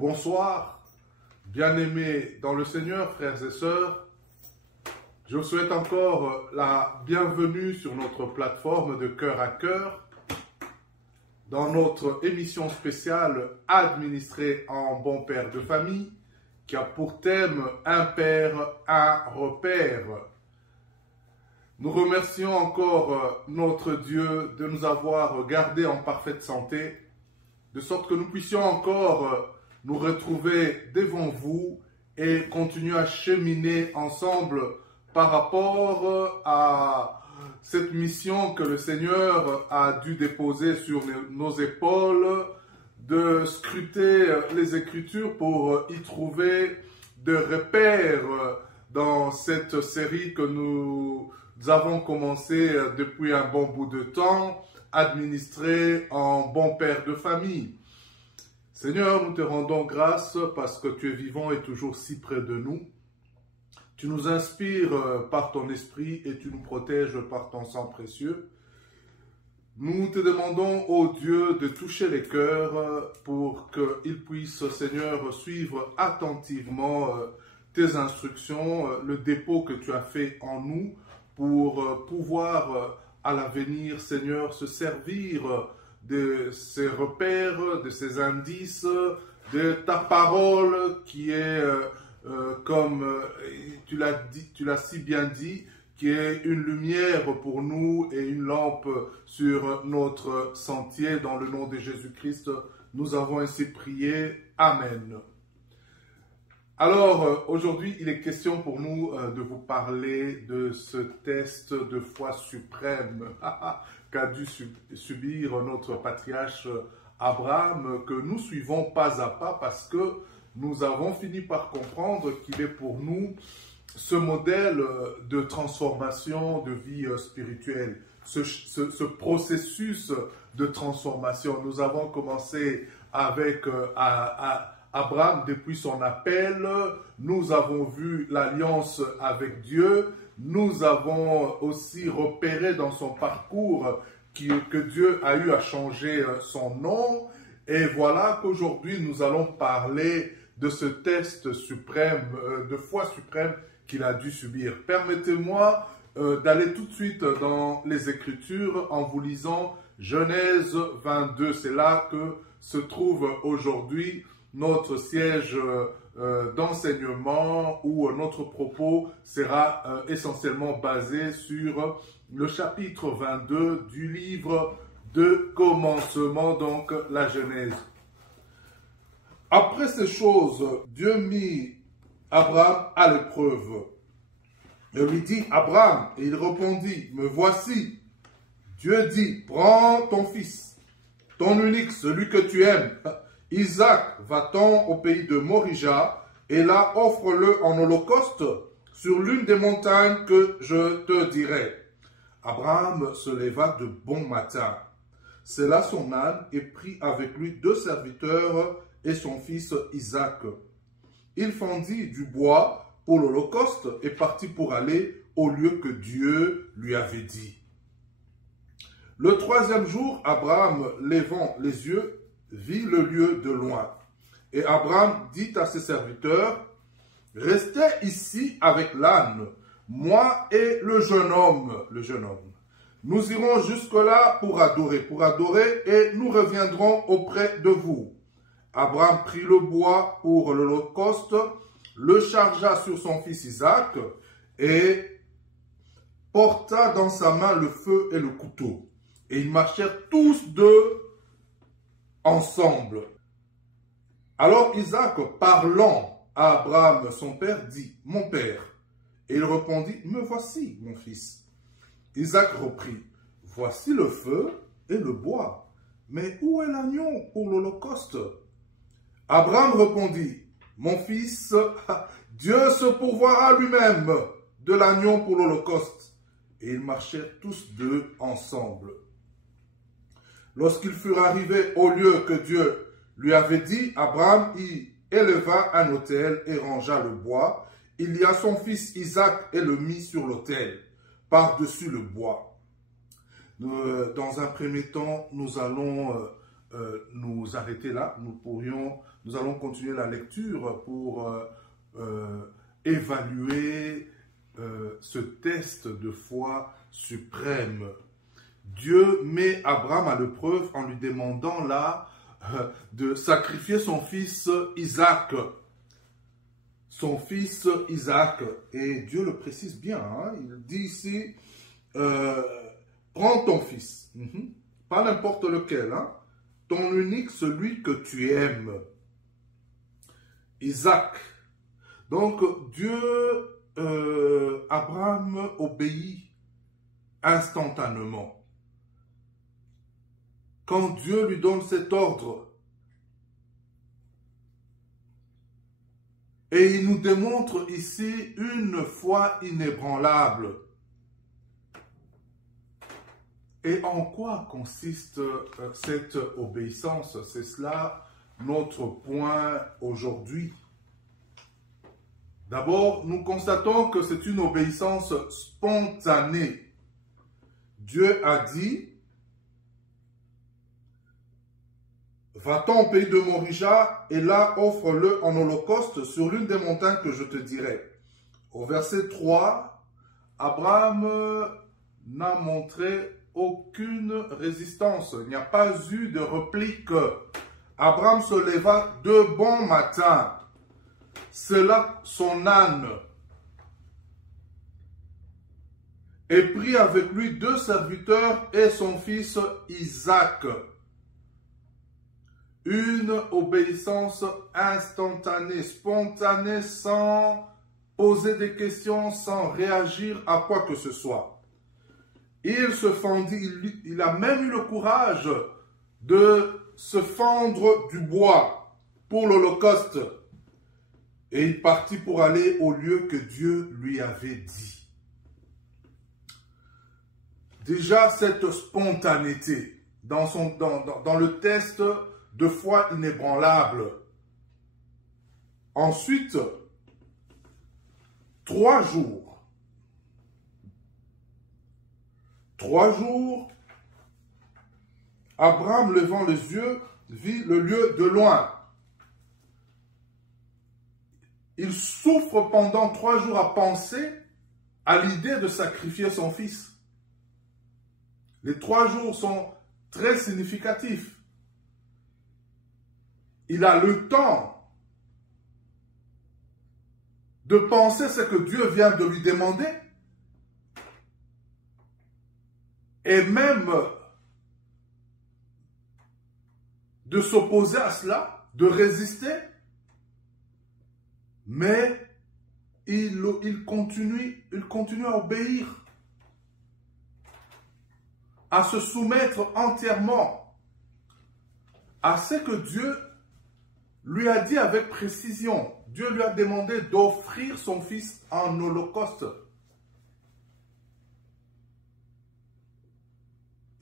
bonsoir, bien-aimés dans le Seigneur, frères et sœurs. Je vous souhaite encore la bienvenue sur notre plateforme de Cœur à Cœur, dans notre émission spéciale administrée en bon père de famille, qui a pour thème un père, un repère. Nous remercions encore notre Dieu de nous avoir gardés en parfaite santé, de sorte que nous puissions encore nous retrouver devant vous et continuer à cheminer ensemble par rapport à cette mission que le Seigneur a dû déposer sur nos épaules, de scruter les Écritures pour y trouver de repères dans cette série que nous avons commencé depuis un bon bout de temps, administrée en bon père de famille. Seigneur, nous te rendons grâce parce que tu es vivant et toujours si près de nous. Tu nous inspires par ton esprit et tu nous protèges par ton sang précieux. Nous te demandons, ô Dieu, de toucher les cœurs pour qu'ils puissent, Seigneur, suivre attentivement tes instructions, le dépôt que tu as fait en nous pour pouvoir à l'avenir, Seigneur, se servir de ces repères, de ces indices, de ta parole qui est, comme tu l'as si bien dit, qui est une lumière pour nous et une lampe sur notre sentier. Dans le nom de Jésus-Christ, nous avons ainsi prié. Amen. Alors, aujourd'hui, il est question pour nous de vous parler de ce test de foi suprême qu'a dû subir notre patriarche Abraham, que nous suivons pas à pas parce que nous avons fini par comprendre qu'il est pour nous ce modèle de transformation de vie spirituelle, ce processus de transformation. Nous avons commencé avec Abraham depuis son appel, nous avons vu l'alliance avec Dieu, nous avons aussi repéré dans son parcours que Dieu a eu à changer son nom, et voilà qu'aujourd'hui nous allons parler de ce test suprême, de foi suprême qu'il a dû subir. Permettez-moi d'aller tout de suite dans les Écritures en vous lisant Genèse 22. C'est là que se trouve aujourd'hui notre siège d'enseignement où notre propos sera essentiellement basé sur le chapitre 22 du livre de commencement, donc la Genèse. Après ces choses, Dieu mit Abraham à l'épreuve. Il lui dit, Abraham, et il répondit, me voici. Dieu dit, prends ton fils, ton unique, celui que tu aimes, Isaac, va-t'en au pays de Morija, et là offre-le en holocauste sur l'une des montagnes que je te dirai. Abraham se leva de bon matin, sella son âne et prit avec lui 2 serviteurs et son fils Isaac. Il fendit du bois pour l'holocauste et partit pour aller au lieu que Dieu lui avait dit. Le 3e jour, Abraham, levant les yeux, vit le lieu de loin. Et Abraham dit à ses serviteurs, « Restez ici avec l'âne, moi et le jeune homme. Nous irons jusque-là pour adorer, et nous reviendrons auprès de vous. » Abraham prit le bois pour l'holocauste, le chargea sur son fils Isaac et porta dans sa main le feu et le couteau. Et ils marchèrent tous deux ensemble. Alors Isaac, parlant à Abraham, son père, dit, « Mon père. » Et il répondit, « Me voici, mon fils. » Isaac reprit, « Voici le feu et le bois. Mais où est l'agneau pour l'holocauste » Abraham répondit, « Mon fils, Dieu se pourvoira lui-même de l'agneau pour l'holocauste. » Et ils marchèrent tous deux ensemble. Lorsqu'ils furent arrivés au lieu que Dieu lui avait dit, Abraham y éleva un autel et rangea le bois. Il lia son fils Isaac et le mit sur l'autel, par-dessus le bois. Dans un premier temps, nous allons nous arrêter là. Nous pourrions nous allons continuer la lecture pour évaluer ce test de foi suprême. Dieu met Abraham à l'épreuve en lui demandant là de sacrifier son fils Isaac. Son fils Isaac. Et Dieu le précise bien. Hein? Il dit ici, prends ton fils. Pas n'importe lequel. Hein? Ton unique, celui que tu aimes. Isaac. Donc Dieu, Abraham obéit instantanément. Quand Dieu lui donne cet ordre, et il nous démontre ici une foi inébranlable. Et en quoi consiste cette obéissance? C'est cela notre point aujourd'hui. D'abord, nous constatons que c'est une obéissance spontanée. Dieu a dit, va-t'en au pays de Morija et là offre-le en holocauste sur l'une des montagnes que je te dirai. Au verset 3, Abraham n'a montré aucune résistance. Il n'y a pas eu de réplique. Abraham se leva de bon matin. C'est là son âne. Et prit avec lui 2 serviteurs et son fils Isaac. Une obéissance instantanée, spontanée, sans poser des questions, sans réagir à quoi que ce soit. Il se fendit, il a même eu le courage de se fendre du bois pour l'holocauste. Et il partit pour aller au lieu que Dieu lui avait dit. Déjà, cette spontanéité dans le test de foi inébranlable. Ensuite, 3 jours. 3 jours, Abraham, levant les yeux, vit le lieu de loin. Il souffre pendant 3 jours à penser à l'idée de sacrifier son fils. Les 3 jours sont très significatifs. Il a le temps de penser ce que Dieu vient de lui demander et même de s'opposer à cela, de résister, mais il continue à obéir, à se soumettre entièrement à ce que Dieu lui a dit avec précision. Dieu lui a demandé d'offrir son fils en holocauste.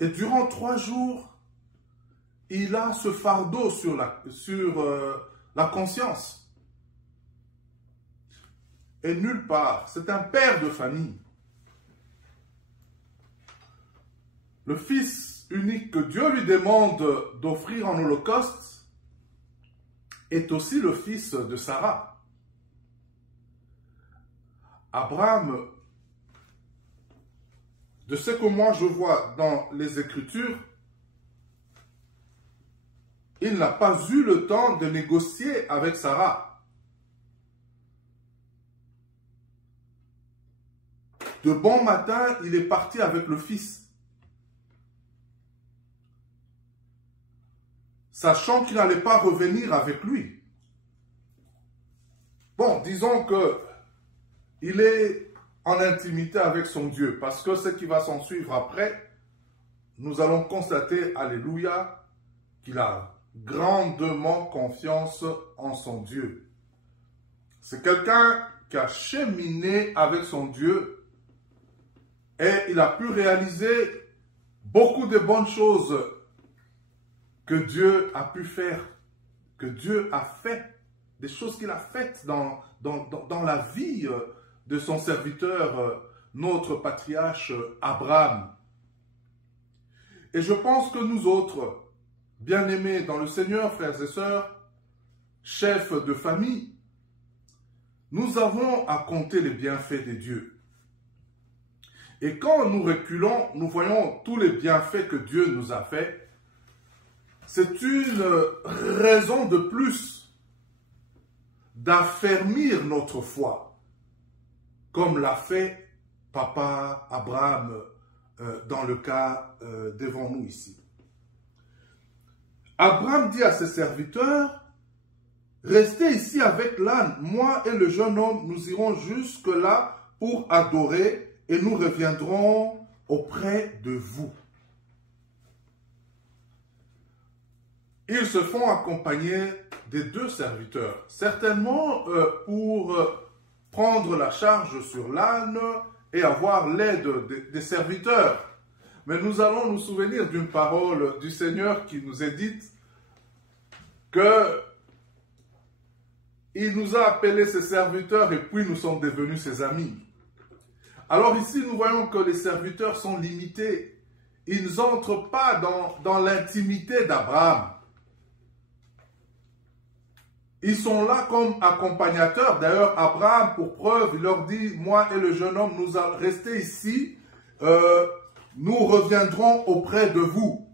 Et durant 3 jours, il a ce fardeau sur la conscience. Et nulle part, c'est un père de famille. Le fils unique que Dieu lui demande d'offrir en holocauste est aussi le fils de Sarah. Abraham, de ce que moi je vois dans les Écritures, il n'a pas eu le temps de négocier avec Sarah. De bon matin, il est parti avec le fils. Sachant qu'il n'allait pas revenir avec lui. Bon, disons que il est en intimité avec son Dieu, parce que ce qui va s'en suivre après, nous allons constater, alléluia, qu'il a grandement confiance en son Dieu. C'est quelqu'un qui a cheminé avec son Dieu et il a pu réaliser beaucoup de bonnes choses que Dieu a pu faire, que Dieu a fait, des choses qu'il a faites dans la vie de son serviteur, notre patriarche Abraham. Et je pense que nous autres, bien-aimés dans le Seigneur, frères et sœurs, chefs de famille, nous avons à compter les bienfaits de Dieu. Et quand nous reculons, nous voyons tous les bienfaits que Dieu nous a faits. C'est une raison de plus d'affermir notre foi, comme l'a fait Papa Abraham dans le cas devant nous ici. Abraham dit à ses serviteurs, « Restez ici avec l'âne, moi et le jeune homme, nous irons jusque-là pour adorer et nous reviendrons auprès de vous. » Ils se font accompagner des deux serviteurs, certainement pour prendre la charge sur l'âne et avoir l'aide des serviteurs. Mais nous allons nous souvenir d'une parole du Seigneur qui nous est dite que il nous a appelés ses serviteurs et puis nous sommes devenus ses amis. Alors ici, nous voyons que les serviteurs sont limités. Ils n'entrent pas dans l'intimité d'Abraham. Ils sont là comme accompagnateurs. D'ailleurs, Abraham, pour preuve, il leur dit, moi et le jeune homme, nous allons rester ici. Nous reviendrons auprès de vous.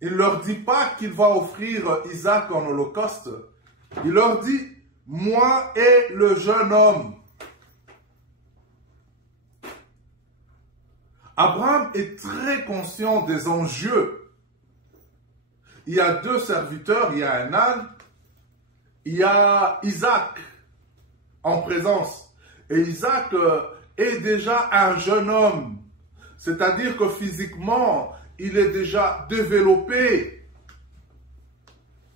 Il ne leur dit pas qu'il va offrir Isaac en holocauste. Il leur dit, moi et le jeune homme. Abraham est très conscient des enjeux. Il y a deux serviteurs, il y a un âne, il y a Isaac en présence. Et Isaac est déjà un jeune homme. C'est-à-dire que physiquement, il est déjà développé.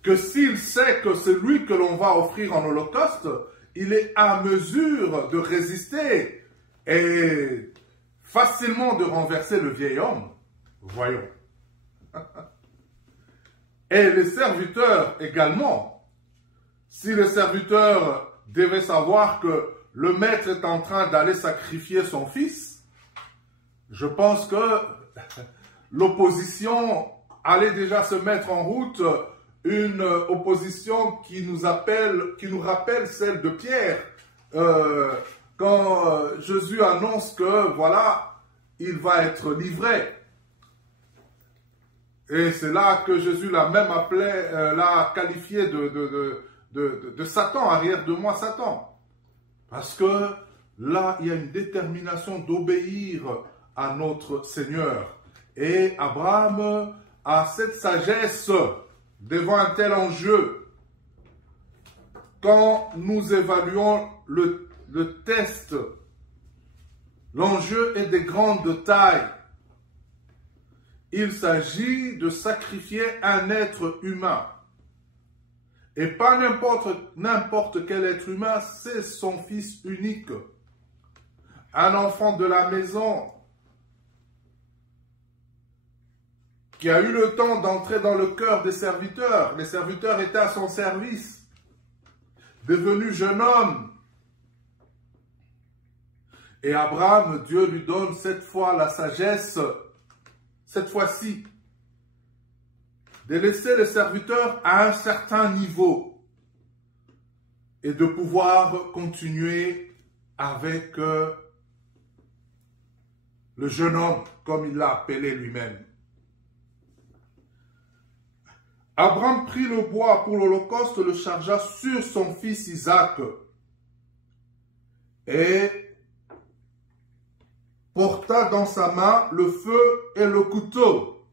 Que s'il sait que c'est lui que l'on va offrir en holocauste, il est à mesure de résister et facilement de renverser le vieil homme. Voyons. Et les serviteurs également. Si les serviteurs devaient savoir que le maître est en train d'aller sacrifier son fils, je pense que l'opposition allait déjà se mettre en route, une opposition qui nous rappelle celle de Pierre, quand Jésus annonce que, voilà, il va être livré. Et c'est là que Jésus l'a même appelé, l'a qualifié de Satan, arrière de moi Satan. Parce que là, il y a une détermination d'obéir à notre Seigneur. Et Abraham a cette sagesse devant un tel enjeu. Quand nous évaluons le test, l'enjeu est de grande taille. Il s'agit de sacrifier un être humain. Et pas n'importe quel être humain, c'est son fils unique. Un enfant de la maison qui a eu le temps d'entrer dans le cœur des serviteurs. Les serviteurs étaient à son service. Devenu jeune homme. Et Abraham, Dieu lui donne cette fois la sagesse, cette fois-ci, de laisser les serviteurs à un certain niveau et de pouvoir continuer avec le jeune homme, comme il l'a appelé lui-même. Abraham prit le bois pour l'holocauste, le chargea sur son fils Isaac et porta dans sa main le feu et le couteau.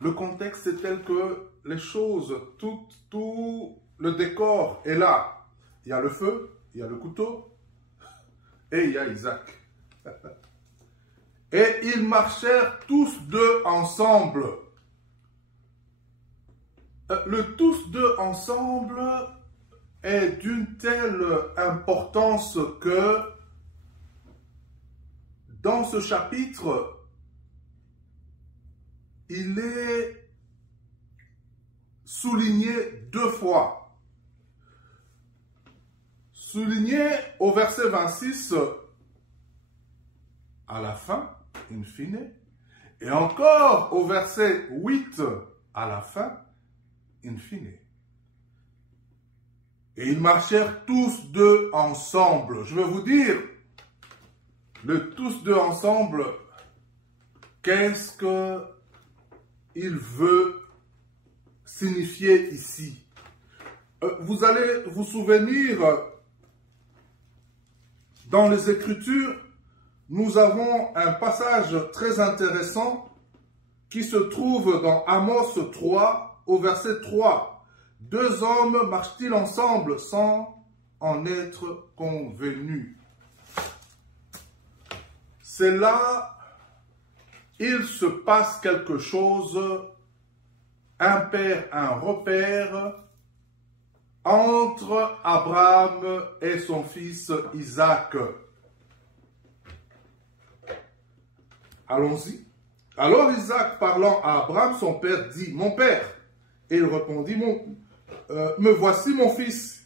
Le contexte est tel que les choses, tout le décor est là. Il y a le feu, il y a le couteau et il y a Isaac. Et ils marchèrent tous deux ensemble. Le tous deux ensemble est d'une telle importance que dans ce chapitre, il est souligné deux fois. Souligné au verset 26 à la fin, in fine, Et encore au verset 8 à la fin, in fine. Et ils marchèrent tous deux ensemble. Je veux vous dire, le tous deux ensemble, qu'est-ce qu'il veut signifier ici? Vous allez vous souvenir, dans les Écritures, nous avons un passage très intéressant qui se trouve dans Amos 3, au verset 3. Deux hommes marchent-ils ensemble sans en être convenus? C'est là, il se passe quelque chose, un père, un repère, entre Abraham et son fils Isaac. Allons-y. Alors Isaac, parlant à Abraham, son père, dit, « Mon père ». Et il répondit, « Me voici mon fils ».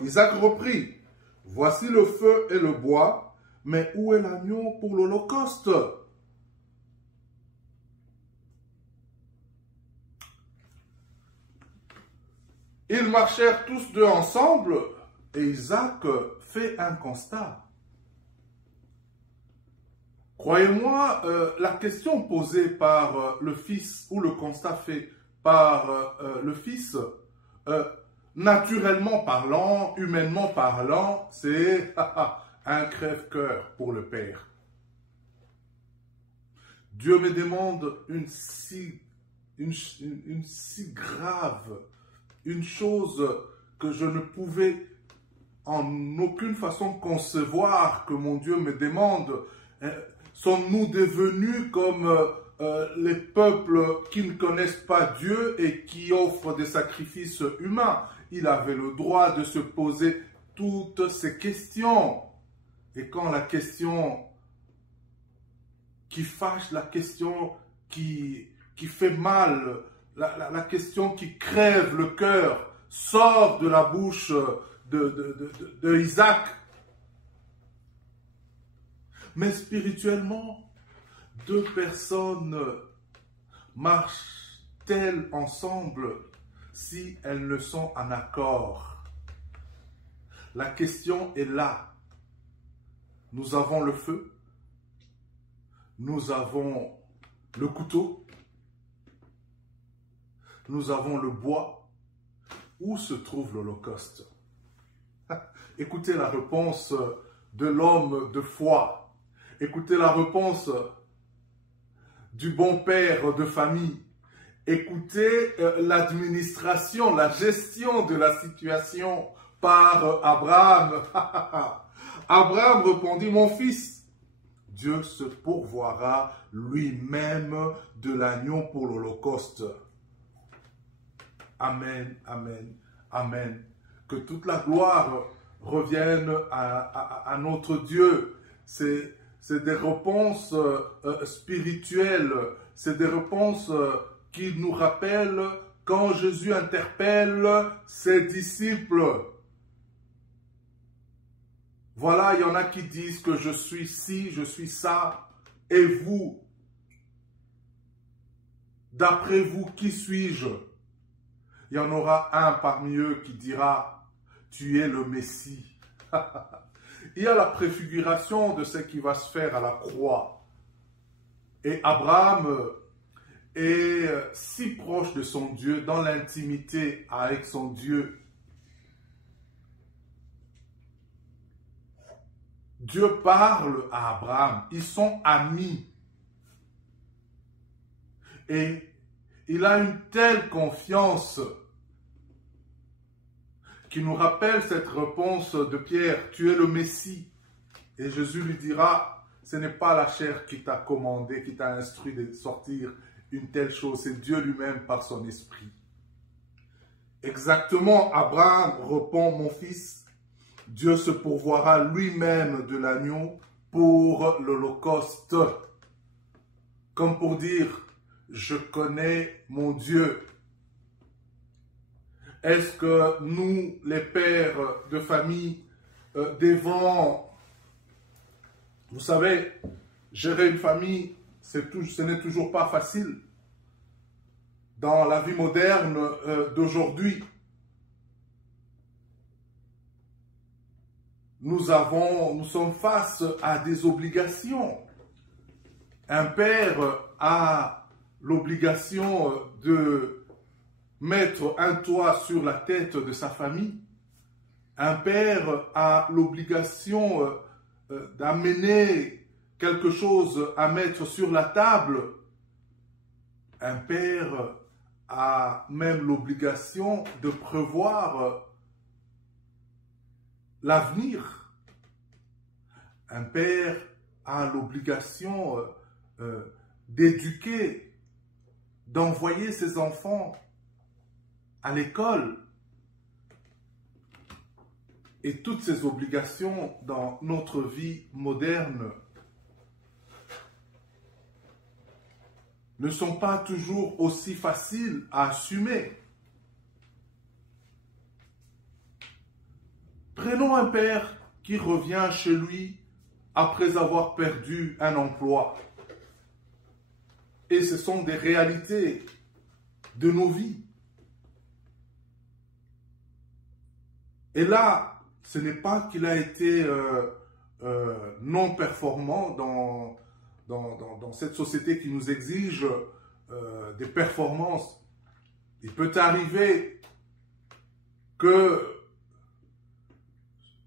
Isaac reprit, « Voici le feu et le bois, mais où est l'agneau pour l'holocauste » Ils marchèrent tous deux ensemble et Isaac fait un constat. Croyez-moi, la question posée par le fils ou le constat fait par le fils, naturellement parlant, humainement parlant, c'est un crève-cœur pour le père. Dieu me demande une si grave, une chose que je ne pouvais en aucune façon concevoir que mon Dieu me demande. Sommes-nous devenus comme les peuples qui ne connaissent pas Dieu et qui offrent des sacrifices humains? Il avait le droit de se poser toutes ces questions. Et quand la question qui fâche, la question qui fait mal, la question qui crève le cœur sort de la bouche de Isaac. Mais spirituellement, deux personnes marchent-elles ensemble si elles ne sont en accord? La question est là. Nous avons le feu, nous avons le couteau, nous avons le bois. Où se trouve l'Holocauste? Écoutez la réponse de l'homme de foi. Écoutez la réponse du bon père de famille. Écoutez l'administration, la gestion de la situation par Abraham. Abraham répondit, « Mon fils, Dieu se pourvoira lui-même de l'agneau pour l'Holocauste. » Amen, amen, amen. Que toute la gloire revienne à notre Dieu. C'est des réponses spirituelles. C'est des réponses qui nous rappellent quand Jésus interpelle ses disciples. Voilà, il y en a qui disent que je suis ci, je suis ça. Et vous, d'après vous, qui suis-je? Il y en aura un parmi eux qui dira, tu es le Messie. Il y a la préfiguration de ce qui va se faire à la croix. Et Abraham est si proche de son Dieu, dans l'intimité avec son Dieu. Dieu parle à Abraham, ils sont amis. Et il a une telle confiance qui nous rappelle cette réponse de Pierre, tu es le Messie. Et Jésus lui dira, ce n'est pas la chair qui t'a commandé, qui t'a instruit de sortir une telle chose, c'est Dieu lui-même par son esprit. Exactement, Abraham répond, mon fils, Dieu se pourvoira lui-même de l'agneau pour l'Holocauste. Comme pour dire, je connais mon Dieu. Est-ce que nous, les pères de famille, devons, vous savez, gérer une famille, ce n'est toujours pas facile dans la vie moderne d'aujourd'hui. Nous sommes face à des obligations. Un père a l'obligation de mettre un toit sur la tête de sa famille. Un père a l'obligation d'amener quelque chose à mettre sur la table. Un père a même l'obligation de prévoir l'avenir. Un père a l'obligation d'éduquer, d'envoyer ses enfants à l'école. Et toutes ces obligations dans notre vie moderne ne sont pas toujours aussi faciles à assumer. Prenons un père qui revient chez lui après avoir perdu un emploi. Et ce sont des réalités de nos vies. Et là, ce n'est pas qu'il a été non performant dans cette société qui nous exige des performances. Il peut arriver que,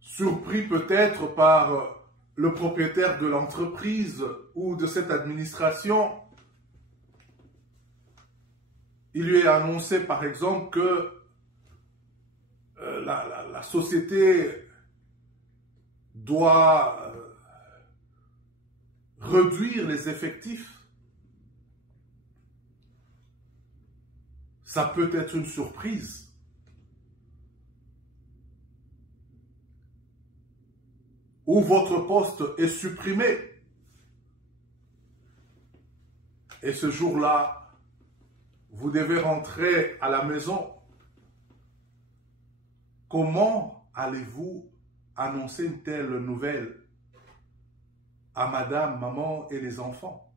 surpris peut-être par le propriétaire de l'entreprise ou de cette administration, il lui est annoncé par exemple que la société doit réduire les effectifs. Ça peut être une surprise. Ou votre poste est supprimé. Et ce jour-là, vous devez rentrer à la maison. Comment allez-vous annoncer une telle nouvelle à madame, maman et les enfants?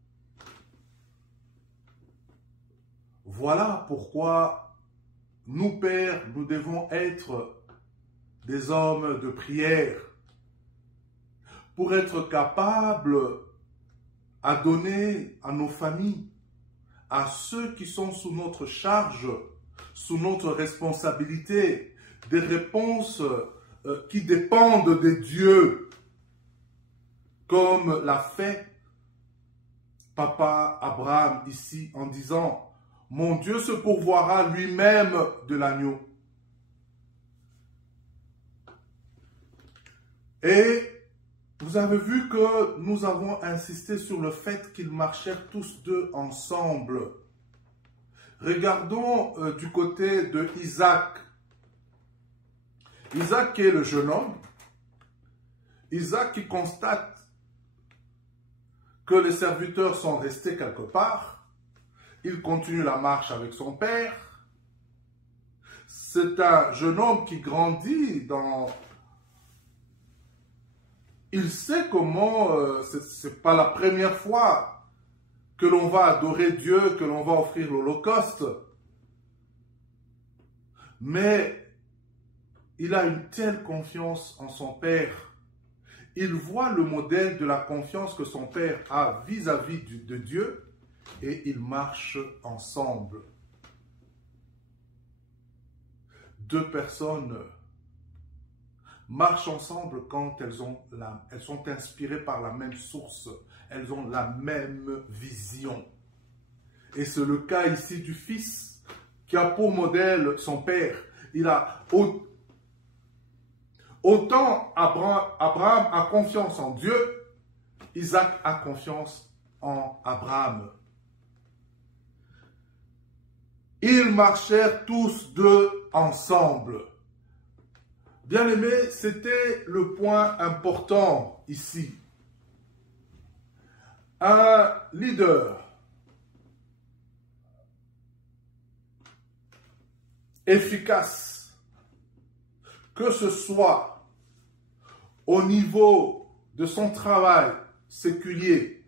Voilà pourquoi nous, pères, nous devons être des hommes de prière pour être capables à donner à nos familles, à ceux qui sont sous notre charge, sous notre responsabilité, des réponses qui dépendent de Dieu, comme l'a fait Papa Abraham ici en disant « Mon Dieu se pourvoira lui-même de l'agneau ». Et vous avez vu que nous avons insisté sur le fait qu'ils marchèrent tous deux ensemble. Regardons du côté de Isaac. Isaac qui est le jeune homme. Isaac qui constate que les serviteurs sont restés quelque part. Il continue la marche avec son père. C'est un jeune homme qui grandit dans... Il sait comment, c'est pas la première fois que l'on va adorer Dieu, que l'on va offrir l'Holocauste. Mais il a une telle confiance en son père. Il voit le modèle de la confiance que son père a vis-à-vis de Dieu et ils marchent ensemble. Deux personnes marchent ensemble quand elles sont inspirées par la même source. Elles ont la même vision. Et c'est le cas ici du fils qui a pour modèle son père. Il a autant Abraham a confiance en Dieu, Isaac a confiance en Abraham. Ils marchèrent tous deux ensemble. Bien-aimés, c'était le point important ici. Un leader efficace, que ce soit au niveau de son travail séculier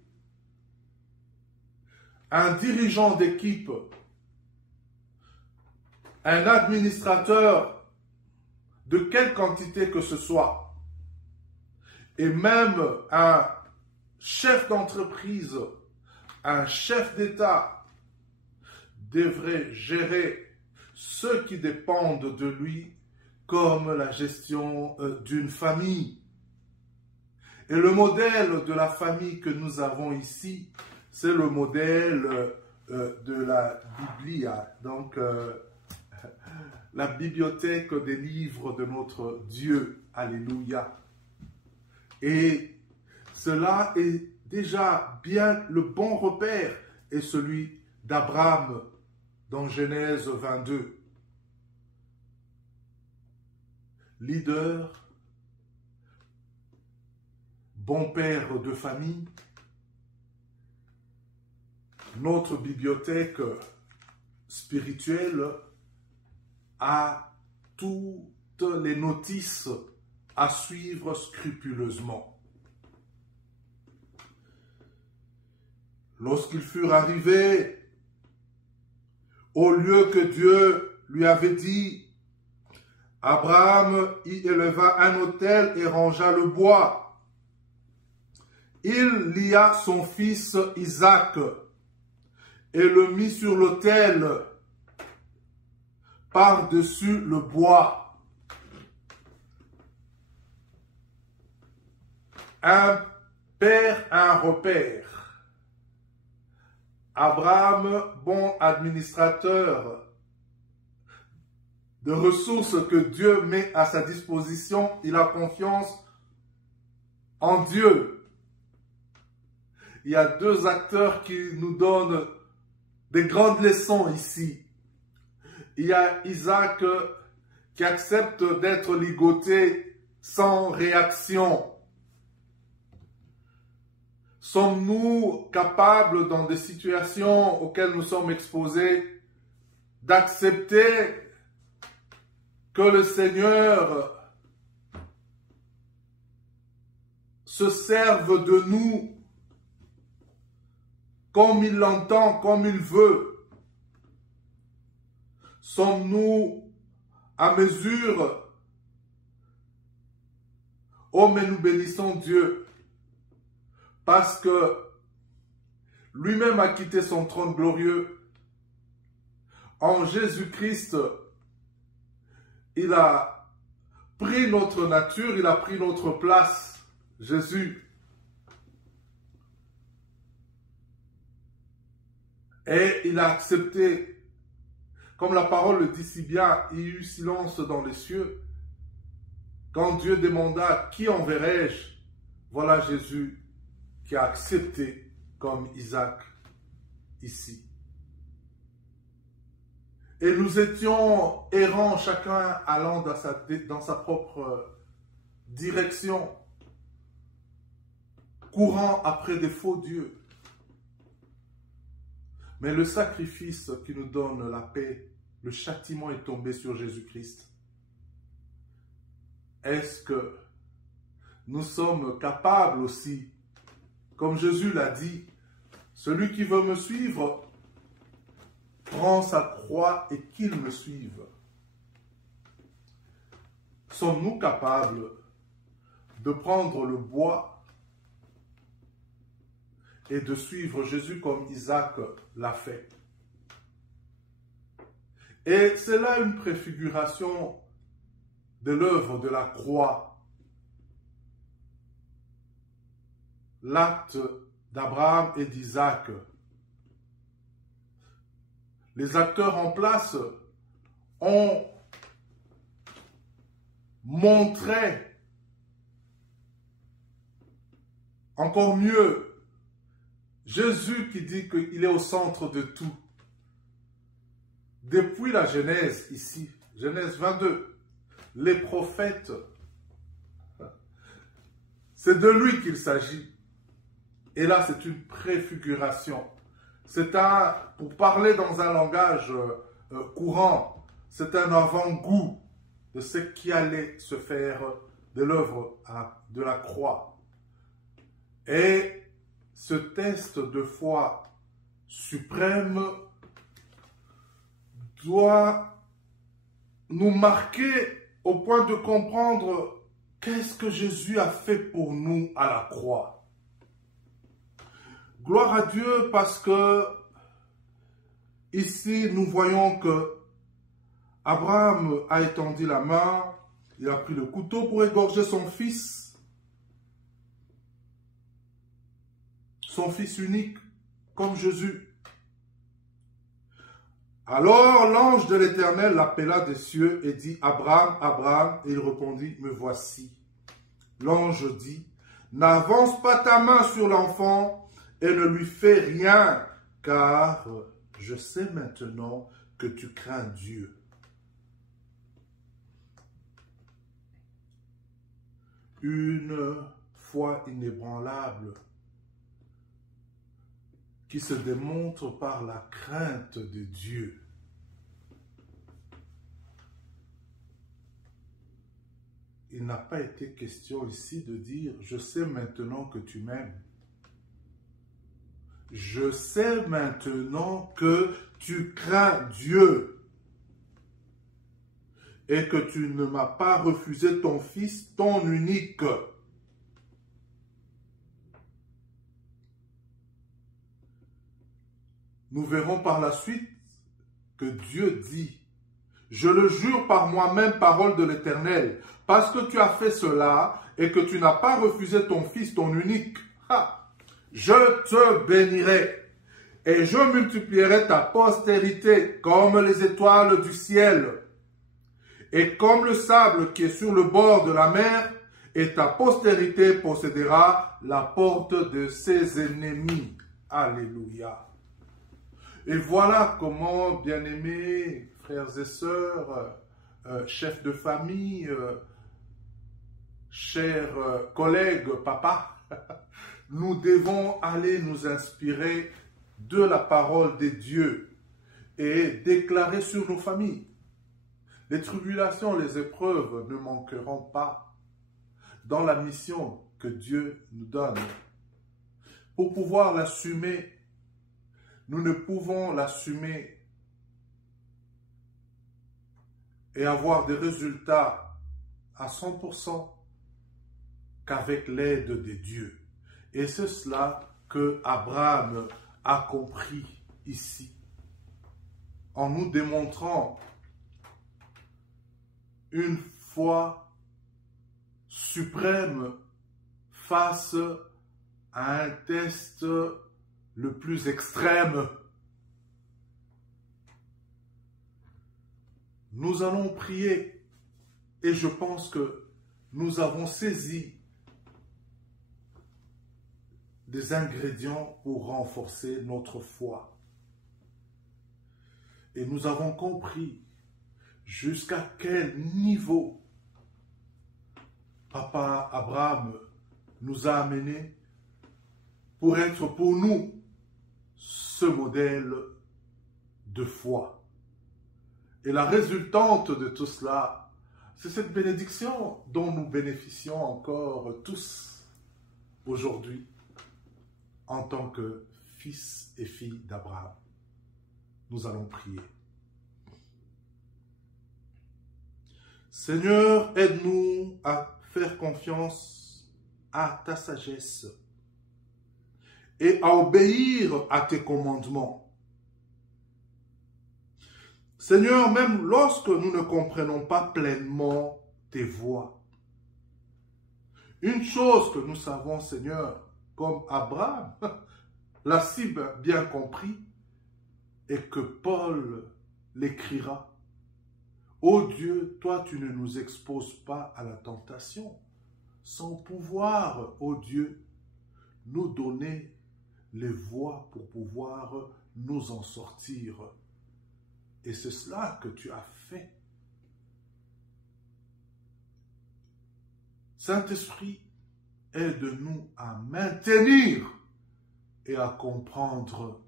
un dirigeant d'équipe, un administrateur de quelle quantité que ce soit, et même un chef d'entreprise, un chef d'État devrait gérer ceux qui dépendent de lui comme la gestion d'une famille. Et le modèle de la famille que nous avons ici, c'est le modèle de la Biblia, donc la bibliothèque des livres de notre Dieu. Alléluia. Et cela est déjà bien le bon repère, est celui d'Abraham dans Genèse 22. Leader, bon père de famille, notre bibliothèque spirituelle a toutes les notices à suivre scrupuleusement. Lorsqu'ils furent arrivés au lieu que Dieu lui avait dit, Abraham y éleva un autel et rangea le bois. Il lia son fils Isaac et le mit sur l'autel par-dessus le bois. Un père, un repère. Abraham, bon administrateur de ressources que Dieu met à sa disposition, il a confiance en Dieu. Il y a deux acteurs qui nous donnent des grandes leçons ici. Il y a Isaac qui accepte d'être ligoté sans réaction. Sommes-nous capables, dans des situations auxquelles nous sommes exposés, d'accepter que le Seigneur se serve de nous comme il l'entend, comme il veut? Sommes-nous à mesure? Oh, mais nous bénissons Dieu parce que lui-même a quitté son trône glorieux. En Jésus-Christ, il a pris notre nature, il a pris notre place. Jésus. Et il a accepté, comme la parole le dit si bien, il y eut silence dans les cieux. Quand Dieu demanda, qui enverrai-je? Voilà Jésus qui a accepté comme Isaac ici. Et nous étions errants, chacun allant dans sa propre direction, courant après des faux dieux. Mais le sacrifice qui nous donne la paix, le châtiment est tombé sur Jésus-Christ. Est-ce que nous sommes capables aussi, comme Jésus l'a dit, celui qui veut me suivre, prend sa croix et qu'il me suive. Sommes-nous capables de prendre le bois et de suivre Jésus comme Isaac l'a fait? Et c'est là une préfiguration de l'œuvre de la croix. L'acte d'Abraham et d'Isaac. Les acteurs en place ont montré encore mieux Jésus qui dit qu'il est au centre de tout. Depuis la Genèse ici, Genèse 22, les prophètes, c'est de lui qu'il s'agit. Et là, c'est une préfiguration. C'est pour parler dans un langage courant, c'est un avant-goût de ce qui allait se faire de l'œuvre de la croix. Et ce test de foi suprême doit nous marquer au point de comprendre qu'est-ce que Jésus a fait pour nous à la croix. Gloire à Dieu parce que ici nous voyons que Abraham a étendu la main, il a pris le couteau pour égorger son fils unique, comme Jésus. Alors l'ange de l'Éternel l'appela des cieux et dit, Abraham, Abraham, et il répondit, me voici. L'ange dit, n'avance pas ta main sur l'enfant et ne lui fais rien, car je sais maintenant que tu crains Dieu. Une foi inébranlable qui se démontre par la crainte de Dieu. Il n'a pas été question ici de dire « Je sais maintenant que tu m'aimes ». Je sais maintenant que tu crains Dieu et que tu ne m'as pas refusé ton fils, ton unique. Nous verrons par la suite que Dieu dit, je le jure par moi-même, parole de l'Éternel, parce que tu as fait cela et que tu n'as pas refusé ton fils, ton unique, je te bénirai et je multiplierai ta postérité comme les étoiles du ciel et comme le sable qui est sur le bord de la mer, et ta postérité possédera la porte de ses ennemis. Alléluia. Et voilà comment, bien-aimés frères et sœurs, chefs de famille, chers collègues, papa, nous devons aller nous inspirer de la parole de Dieu et déclarer sur nos familles. Les tribulations, les épreuves ne manqueront pas dans la mission que Dieu nous donne. Pour pouvoir l'assumer, nous ne pouvons l'assumer et avoir des résultats à 100% qu'avec l'aide de Dieu. Et c'est cela que Abraham a compris ici, en nous démontrant une foi suprême face à un test le plus extrême. Nous allons prier et je pense que nous avons saisi des ingrédients pour renforcer notre foi. Et nous avons compris jusqu'à quel niveau Papa Abraham nous a amenés pour être pour nous ce modèle de foi. Et la résultante de tout cela, c'est cette bénédiction dont nous bénéficions encore tous aujourd'hui en tant que fils et filles d'Abraham. Nous allons prier. Seigneur, aide-nous à faire confiance à ta sagesse et à obéir à tes commandements. Seigneur, même lorsque nous ne comprenons pas pleinement tes voies, une chose que nous savons, Seigneur, comme Abraham l'a si bien compris, et que Paul l'écrira. Ô Dieu, toi tu ne nous exposes pas à la tentation, sans pouvoir, ô Dieu, nous donner les voies pour pouvoir nous en sortir. Et c'est cela que tu as fait. Saint-Esprit, aide-nous à maintenir et à comprendre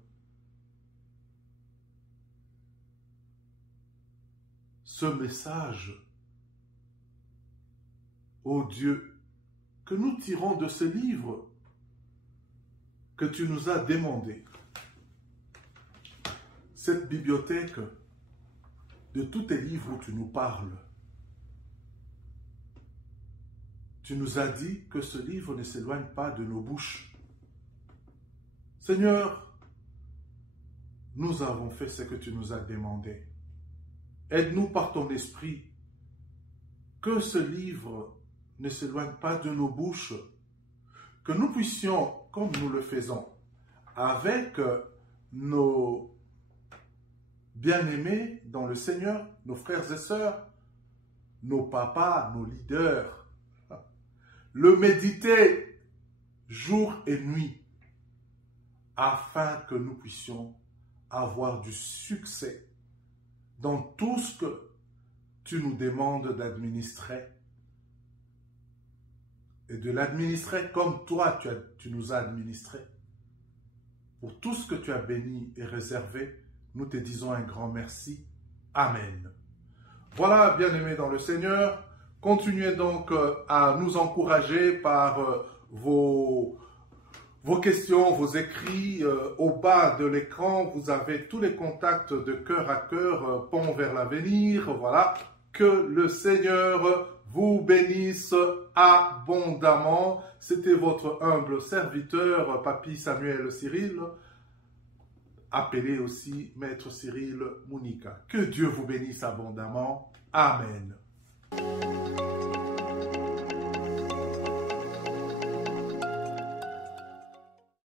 ce message, ô Dieu, que nous tirons de ce livre que tu nous as demandé. cette bibliothèque de tous tes livres où tu nous parles. Tu nous as dit que ce livre ne s'éloigne pas de nos bouches. Seigneur, nous avons fait ce que tu nous as demandé. Aide-nous par ton esprit que ce livre ne s'éloigne pas de nos bouches, que nous puissions, comme nous le faisons, avec nos bien-aimés dans le Seigneur, nos frères et sœurs, nos papas, nos leaders, le méditer jour et nuit, afin que nous puissions avoir du succès dans tout ce que tu nous demandes d'administrer, et de l'administrer comme toi tu nous as administré. Pour tout ce que tu as béni et réservé, nous te disons un grand merci. Amen. Voilà, bien-aimés dans le Seigneur, continuez donc à nous encourager par vos questions, vos écrits. Au bas de l'écran, vous avez tous les contacts de cœur à cœur, Pont vers l'avenir. Voilà, que le Seigneur vous bénisse abondamment. C'était votre humble serviteur, Papy Samuel Cyril, appelé aussi Maître Cyril Mounika. Que Dieu vous bénisse abondamment. Amen.